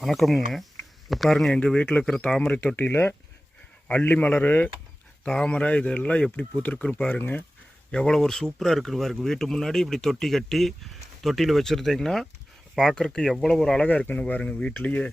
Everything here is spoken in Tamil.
வணக்கமுங்க. இப்போ பாருங்கள் எங்கள் வீட்டில் இருக்கிற தாமரை தொட்டியில் அள்ளி மலர் தாமரை இதெல்லாம் எப்படி பூத்துருக்குன்னு பாருங்கள் எவ்வளோ ஒரு சூப்பராக இருக்குன்னு பாருங்க. வீட்டு முன்னாடி இப்படி தொட்டி கட்டி தொட்டியில் வச்சுருந்தீங்கன்னா பார்க்குறக்கு எவ்வளோ ஒரு அழகாக இருக்குன்னு பாருங்கள் வீட்லேயே.